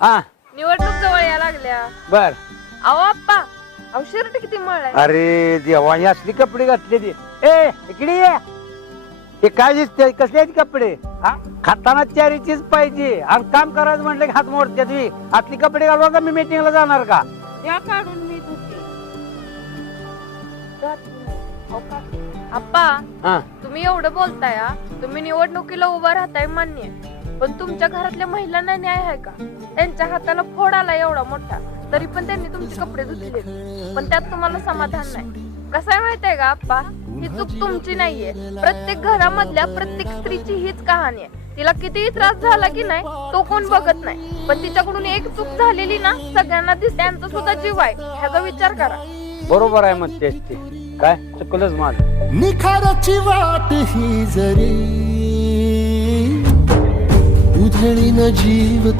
हा निवडणूक जवळ या लागल्या. बर. अहो आप्पा, अहो शर्ट किती मळलाय. अरे देवा, ही असली कपडे घातले ती. ए इकडे ये. हे काय दिसते, कसले आहेत कपडे? हा, खाताना चारीचीच पाहिजे आणि काम करायचं म्हटलं की हात मोडते तुम्ही. असली कपडे घालवा का मी मीटिंगला जाणार का? या काढून मी धुते. आप्पा, हा तुम्ही एवढं बोलताय हा. तुम्ही निवडणुकीला उभा राहताय मान्य आहे. पण तुमच्या घरातल्या महिलांना न्याय आहे का? त्यांच्या हाताला फोड आला एवढा मोठा, तरी पण त्यांनी तुमचे कपडे धुतले, पण त्यात तुम्हाला समाधान नाही. कसं आहे माहितीये का आप्पा, ही चूक तुमची नाहीये. प्रत्येक घरामधल्या प्रत्येक स्त्रीची हीच कहाणी आहे. तिला कितीही त्रास झाला की नाही तो कोण बघत नाही, पण तिच्याकडून एक चूक झालेली ना सगळ्यांना दिसते. त्यांचा सुद्धा जीव आहे, ह्याचा विचार करा. बरोबर आहे मग तेच ते. काय चुकलंच माझं. निखाराची वाट ही जरी उधळीन जीव